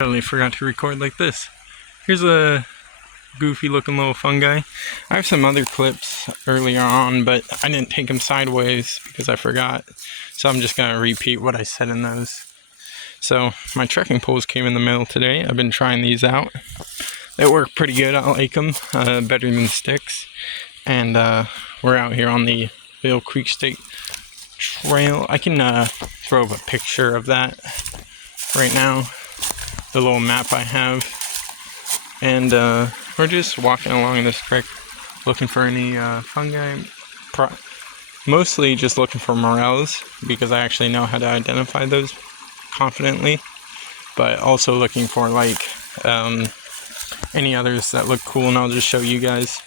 Totally forgot to record like this. Here's a goofy looking little fungi. I have some other clips earlier on, but I didn't take them sideways because I forgot. So I'm just going to repeat what I said in those. So my trekking poles came in the mail today. I've been trying these out. They work pretty good. I like them. Better than sticks. And we're out here on the Vail Creek State Trail. I can throw up a picture of that right now. The little map I have. And we're just walking along this creek looking for any fungi. Mostly just looking for morels because I actually know how to identify those confidently. But also looking for like any others that look cool, and I'll just show you guys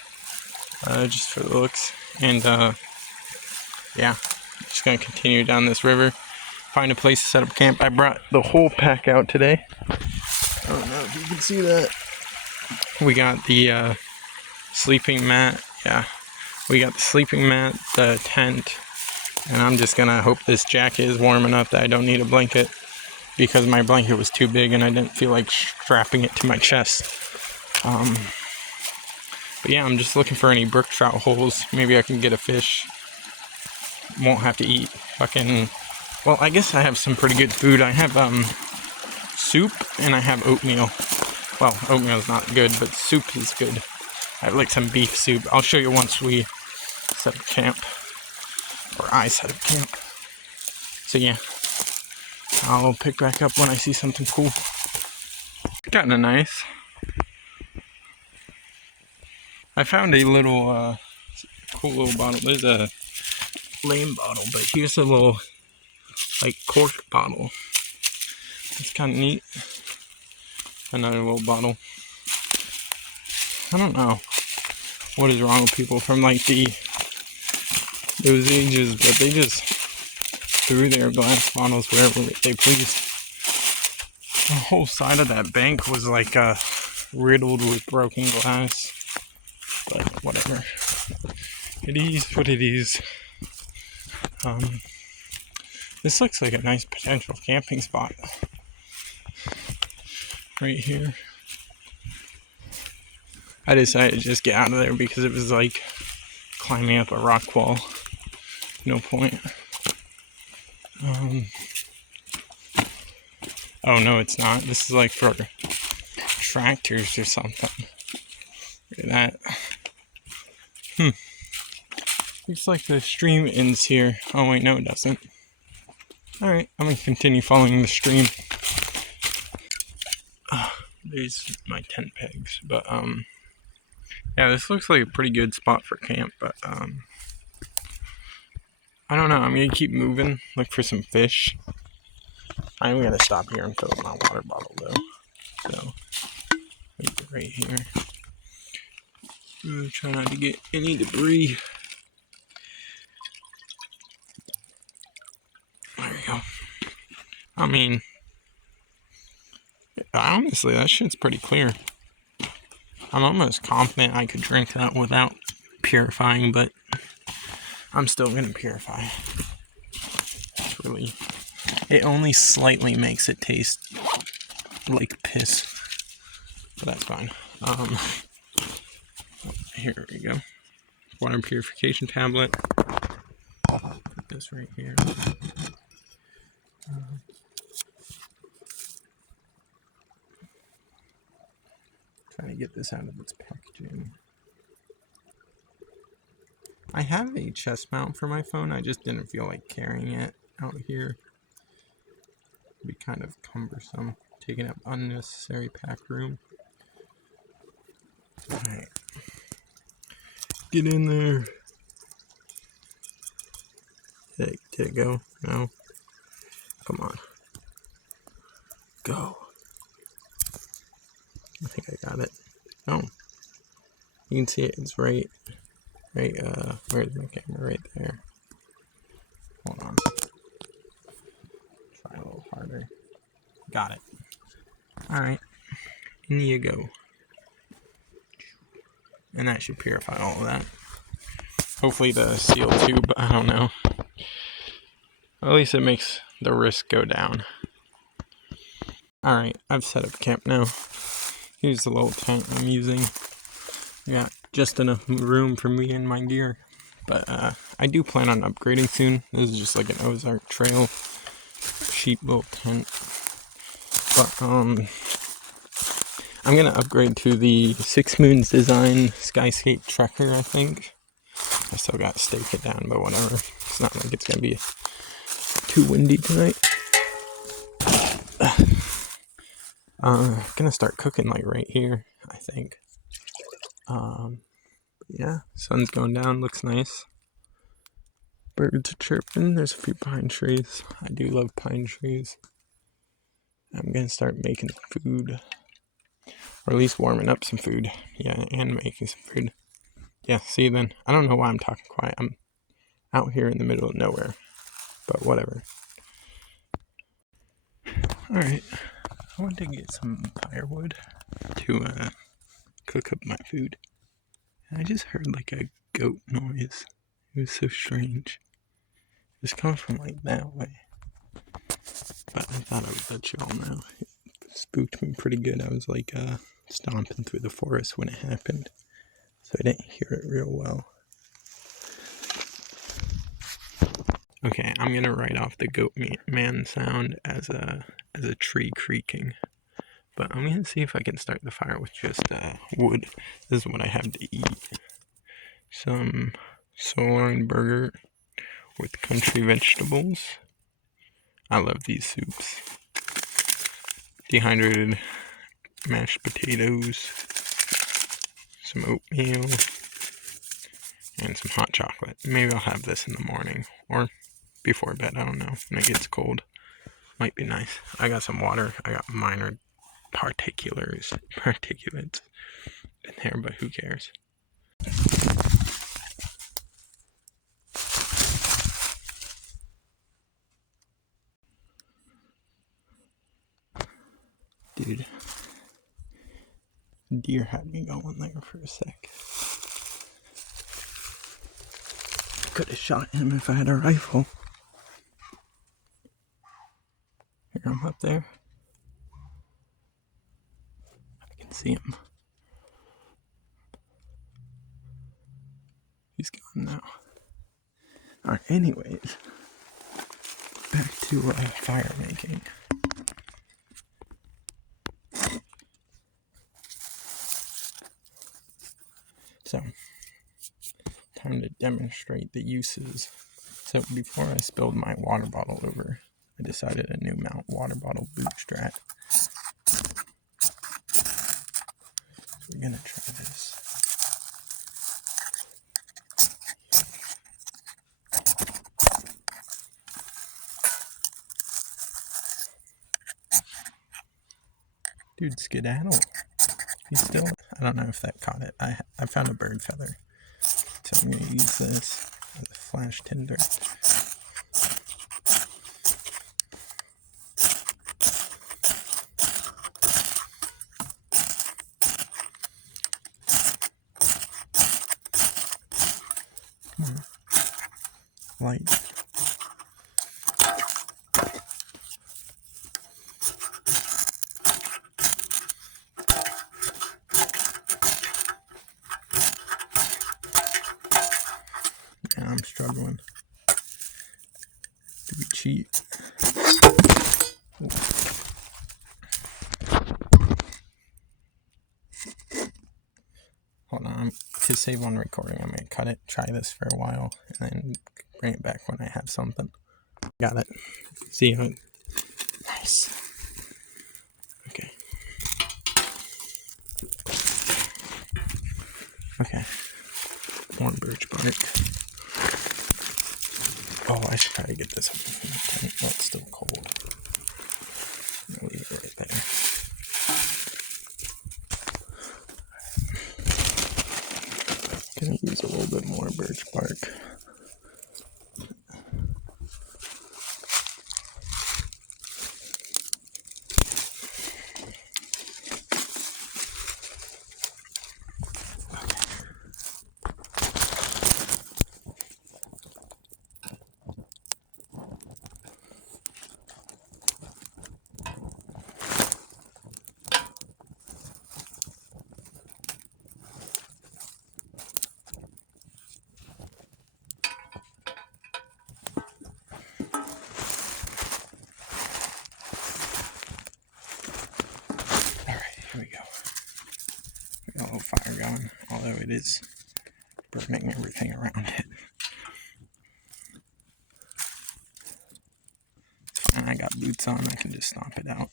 just for the looks. And yeah, just gonna continue down this river, find a place to set up camp. I brought the whole pack out today. I don't know if you can see that. We got the sleeping mat. Yeah, we got the sleeping mat, the tent, and I'm just gonna hope this jacket is warm enough that I don't need a blanket, because my blanket was too big and I didn't feel like strapping it to my chest. But yeah, I'm just looking for any brook trout holes. Maybe I can get a fish. Won't have to eat fucking... Well, I guess I have some pretty good food. I have soup and I have oatmeal. Well, oatmeal's not good, but soup is good. I have like some beef soup. I'll show you once we set up camp. Or I set up camp. So yeah, I'll pick back up when I see something cool. Kinda nice. I found a little cool little bottle. There's a lame bottle, but here's a little like cork bottle. It's kind of neat. Another little bottle. I don't know what is wrong with people from like those ages, but they just threw their glass bottles wherever they pleased. The whole side of that bank was like riddled with broken glass. But whatever. It is what it is. This looks like a nice potential camping spot. Right here. I decided to just get out of there because it was like climbing up a rock wall. No point. Oh no, it's not. This is like for tractors or something. Look at that. Looks like the stream ends here. Oh wait, no it doesn't. Alright, I'm gonna continue following the stream. There's my tent pegs, but yeah, this looks like a pretty good spot for camp, but I don't know, I'm gonna keep moving, look for some fish. I'm gonna stop here and fill up my water bottle though. So, right here. Try not to get any debris. There we go. I mean, honestly, that shit's pretty clear. I'm almost confident I could drink that without purifying, but I'm still gonna purify. It's really... It only slightly makes it taste like piss. But that's fine. Here we go. Water purification tablet. Put this right here. Trying to get this out of its packaging. I have a chest mount for my phone. I just didn't feel like carrying it out here. It'd be kind of cumbersome, taking up unnecessary pack room. Alright. Get in there. Did it go? No? Come on. Go. I think I got it. Oh. You can see it. It's right, where's my camera? Right there. Hold on. Try a little harder. Got it. Alright. In you go. And that should purify all of that. Hopefully the seal tube, I don't know. At least it makes the risk go down. Alright, I've set up camp now. Here's the little tent I'm using. Got just enough room for me and my gear. But I do plan on upgrading soon. This is just like an Ozark Trail cheap little tent. But I'm gonna upgrade to the Six Moons Design Skyscape Trekker, I think. I still gotta stake it down, but whatever. It's not like it's gonna be too windy tonight. Gonna start cooking like right here, I think. Yeah, sun's going down, looks nice. Birds are chirping, there's a few pine trees. I do love pine trees. I'm gonna start making food. Or at least warming up some food. Yeah, and making some food. Yeah, see then. I don't know why I'm talking quiet. I'm out here in the middle of nowhere. But whatever. Alright. I want to get some firewood to cook up my food. And I just heard like a goat noise. It was so strange. It was coming from like that way. But I thought I would let you all know. It spooked me pretty good. I was like stomping through the forest when it happened. So I didn't hear it real well. Okay, I'm gonna write off the goat man sound as a tree creaking. But I'm gonna see if I can start the fire with just wood. This is what I have to eat. Some sirloin burger with country vegetables. I love these soups. Dehydrated mashed potatoes. Some oatmeal. And some hot chocolate. Maybe I'll have this in the morning. Or before bed, I don't know. When it gets cold. Might be nice. I got some water. I got minor particulates in there, but who cares? Dude. Deer had me going there for a sec. Could have shot him if I had a rifle. Here, I'm up there. I can see him. He's gone now. Alright, anyways. Back to fire making. So, time to demonstrate the uses. So before I spilled my water bottle over, I decided a new mount water bottle boot strap. So we're gonna try this. Dude, skedaddle. He's still, I don't know if that caught it. I found a bird feather. So I'm gonna use this as a flash tinder. Come on. Light. Yeah, I'm struggling. Do we cheat? Ooh. Hold on, to save on recording, I'm gonna cut it, try this for a while, and then bring it back when I have something. Got it. See how it... Nice. Okay. Okay. More birch bark. Oh, I should probably get this one from the tent. Oh, it's still cold. I'll leave it right there. Gonna use a little bit more birch bark. There we go. We got a little fire going, although it is burning everything around it. It's fine, I got boots on, I can just stomp it out.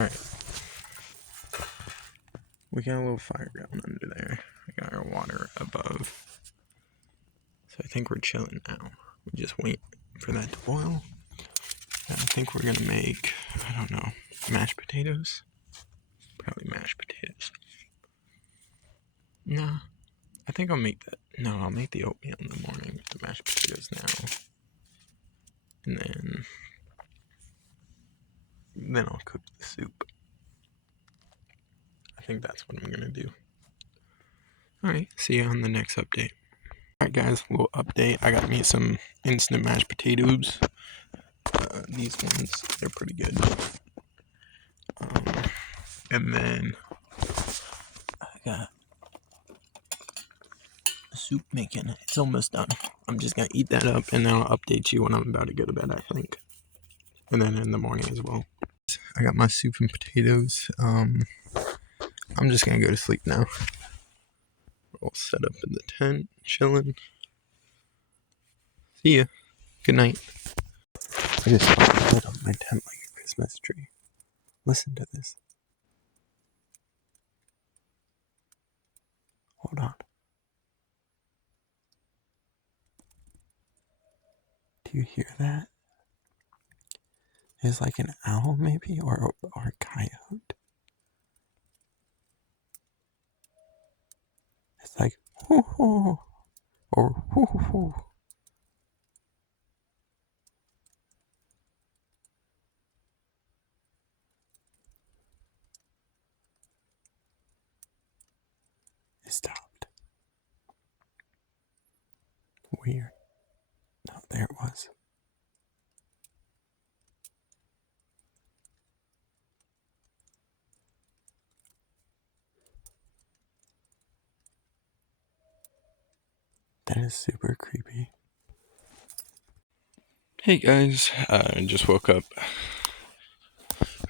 Alright. We got a little fire going under there. We got our water above. So I think we're chilling now. We just wait for that to boil. And I think we're gonna make, I don't know, mashed potatoes? Probably mashed potatoes. Nah, I think I'll make that. No, I'll make the oatmeal in the morning with the mashed potatoes now. And then I'll cook the soup. I think that's what I'm gonna do. Alright, see you on the next update. Alright guys, a little update. I got me some instant mashed potatoes. These ones, they're pretty good. And then I got a soup making. It's almost done. I'm just gonna eat that up and then I'll update you when I'm about to go to bed, I think. And then in the morning as well. I got my soup and potatoes. I'm just gonna go to sleep now. We're all set up in the tent, chilling. See ya. Good night. I just lit up my tent like a Christmas tree. Listen to this. Hold on. Do you hear that? It's like an owl maybe, or a coyote. It's like hoo hoo or hoo hoo hoo. It stopped. Weird. No, there it was. That is super creepy. Hey guys, I just woke up.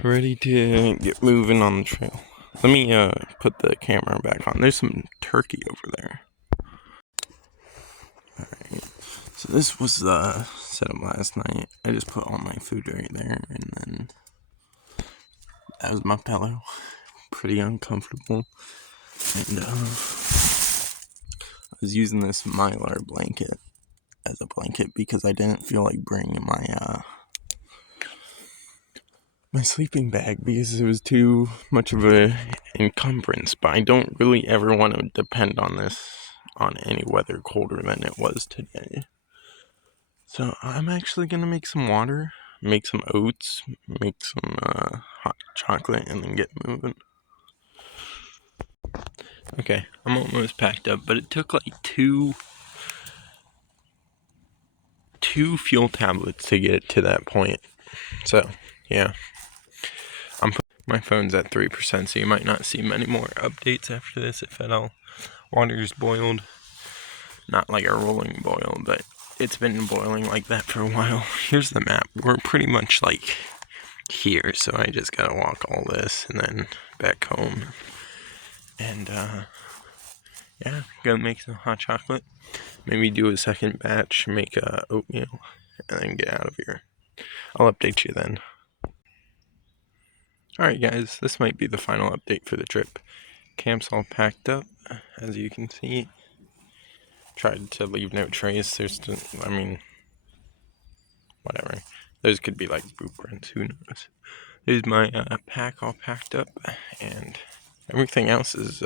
Ready to get moving on the trail. Let me put the camera back on. There's some turkey over there. Alright, so this was the setup last night. I just put all my food right there, and then that was my pillow. Pretty uncomfortable. And I was using this Mylar blanket as a blanket because I didn't feel like bringing my sleeping bag because it was too much of a encumbrance. But I don't really ever want to depend on this on any weather colder than it was today. So I'm actually gonna make some water, make some oats, make some hot chocolate, and then get moving. Okay, I'm almost packed up, but it took like two fuel tablets to get to that point. So yeah, my phone's at 3%, so you might not see many more updates after this, if at all. Water's boiled, not like a rolling boil, but it's been boiling like that for a while. Here's the map. We're pretty much like here, so I just gotta walk all this and then back home. And yeah, gonna make some hot chocolate. Maybe do a second batch, make oatmeal, and then get out of here. I'll update you then. Alright guys, this might be the final update for the trip. Camp's all packed up, as you can see. Tried to leave no trace. There's still, I mean, whatever. Those could be like blueprints, who knows. There's my pack all packed up, and everything else is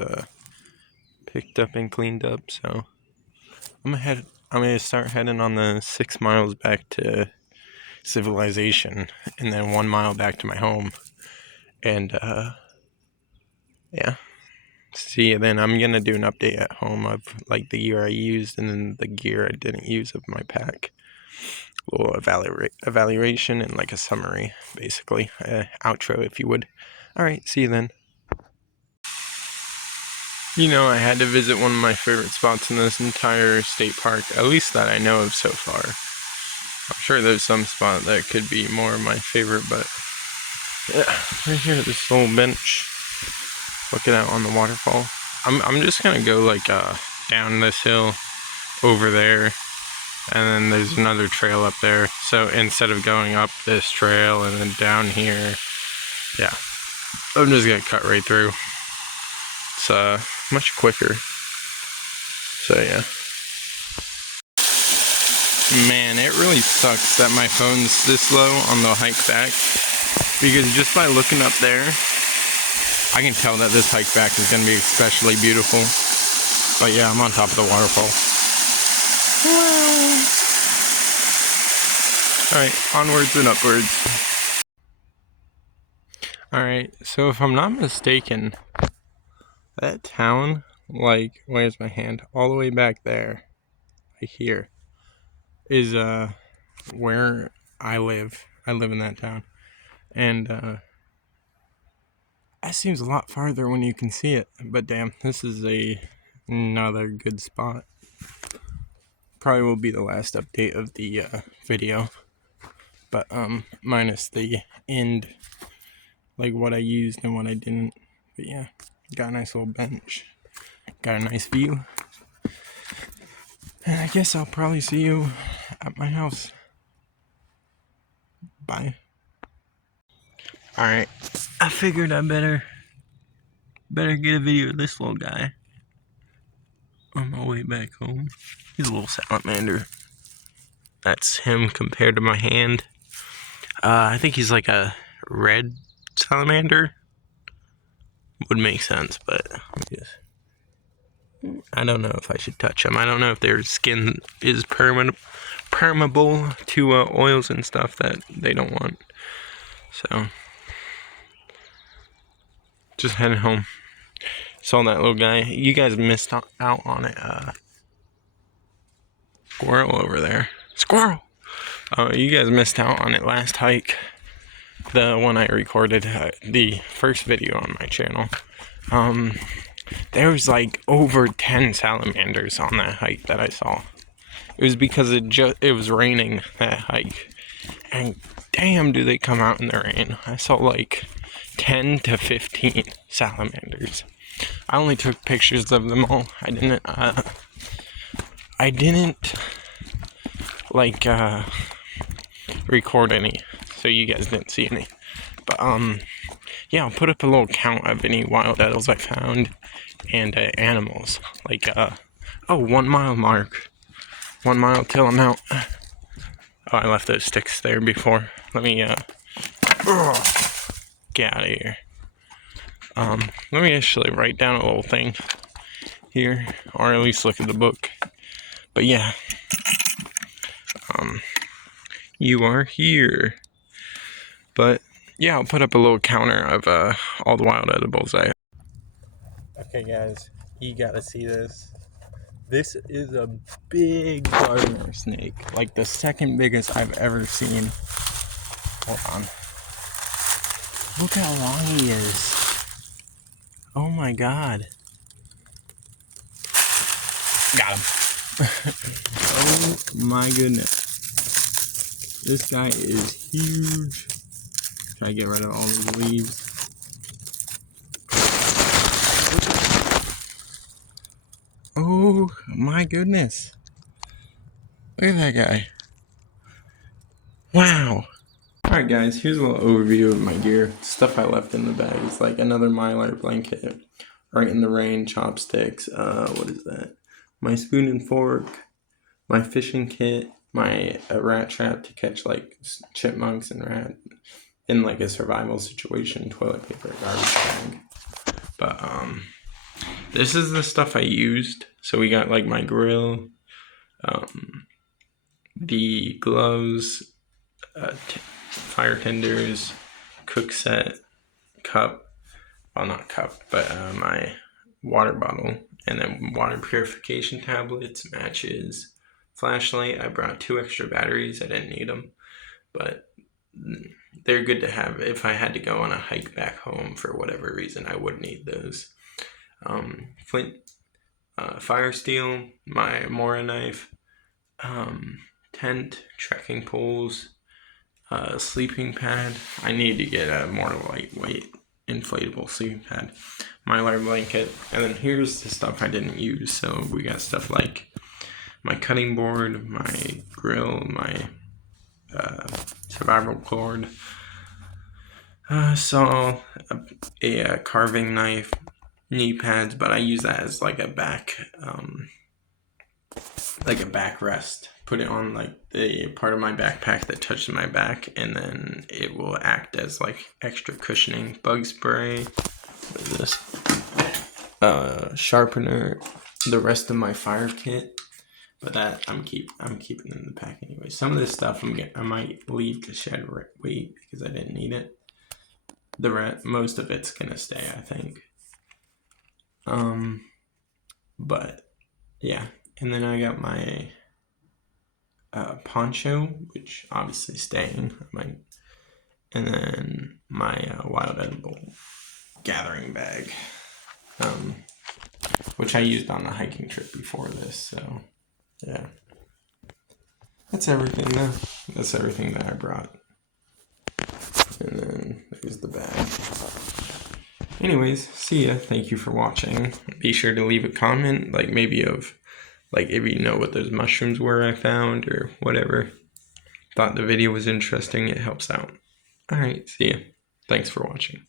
picked up and cleaned up, so I'm gonna start heading on the 6 miles back to civilization, and then 1 mile back to my home. And yeah, see, then I'm gonna do an update at home of like the gear I used and then the gear I didn't use of my pack. A little evaluation and like a summary, basically. Outro, if you would. Alright, see you then. You know, I had to visit one of my favorite spots in this entire state park, at least that I know of so far. I'm sure there's some spot that could be more of my favorite, but yeah, right here, this little bench, looking out on the waterfall. I'm just gonna go like down this hill over there, and then there's another trail up there. So instead of going up this trail and then down here, yeah, I'm just gonna cut right through. It's much quicker. So yeah. Man, it really sucks that my phone's this low on the hike back, because just by looking up there, I can tell that this hike back is going to be especially beautiful. But yeah, I'm on top of the waterfall. Wow. Alright, onwards and upwards. Alright, so if I'm not mistaken, that town, like, where's my hand? All the way back there, like here, is where I live. I live in that town. And that seems a lot farther when you can see it. But damn, this is another good spot. Probably will be the last update of the video. But minus the end, like what I used and what I didn't. But yeah, got a nice little bench. Got a nice view. And I guess I'll probably see you at my house. Bye. Alright, I figured I better get a video of this little guy on my way back home. He's a little salamander. That's him compared to my hand. I think he's like a red salamander. Would make sense, but I don't know if I should touch them. I don't know if their skin is permeable to oils and stuff that they don't want. So, just heading home. Saw that little guy. You guys missed out on it. Squirrel over there. Squirrel! You guys missed out on it last hike. The one I recorded, the first video on my channel. There was like over 10 salamanders on that hike that I saw. It was because it was raining that hike. And damn, do they come out in the rain. I saw like 10 to 15 salamanders. I only took pictures of them all. I didn't like record any, so you guys didn't see any. But yeah, I'll put up a little count of any wild edibles I found and animals. Like 1 mile mark. 1 mile till I'm out. Oh, I left those sticks there before. Let me get out of here. Let me actually write down a little thing here, or at least look at the book. But yeah, you are here. But yeah, I'll put up a little counter of all the wild edibles I have. Okay guys, you gotta see this. This is a big gardener snake, like the second biggest I've ever seen. Hold on. Look how long he is. Oh my god. Got him. Oh my goodness. This guy is huge. Try to get rid of all these leaves. Oh my goodness. Look at that guy. Wow. Alright guys, here's a little overview of my gear. Stuff I left in the bag. It's like another Mylar blanket. Right in the rain, chopsticks. What is that? My spoon and fork. My fishing kit. My rat trap to catch like chipmunks and rat. In like a survival situation. Toilet paper, garbage bag. But this is the stuff I used. So we got like my grill. The gloves. Fire tenders, cook set, cup, well not cup, but my water bottle, and then water purification tablets, matches, flashlight. I brought 2 extra batteries. I didn't need them, but they're good to have if I had to go on a hike back home for whatever reason. I would need those. flint, fire steel, my Mora knife, tent, trekking poles, sleeping pad. I need to get a more lightweight inflatable sleeping pad, mylar blanket, and then here's the stuff I didn't use. So we got stuff like my cutting board, my grill, my survival cord, saw, a carving knife, knee pads, but I use that as like a backrest. Put it on like the part of my backpack that touches my back, and then it will act as like extra cushioning. Bug spray, what is this? Sharpener, the rest of my fire kit. But that I'm keeping in the pack anyway. Some of this stuff I might leave to shed weight because I didn't need it. Most of it's gonna stay, I think. But yeah, and then I got my poncho, which obviously staying. And then my wild edible gathering bag, which I used on the hiking trip before this. So yeah, that's everything though. That's everything that I brought. And then there's the bag. Anyways, see ya. Thank you for watching. Be sure to leave a comment, like maybe if you know what those mushrooms were I found or whatever. Thought the video was interesting, it helps out. Alright, see ya. Thanks for watching.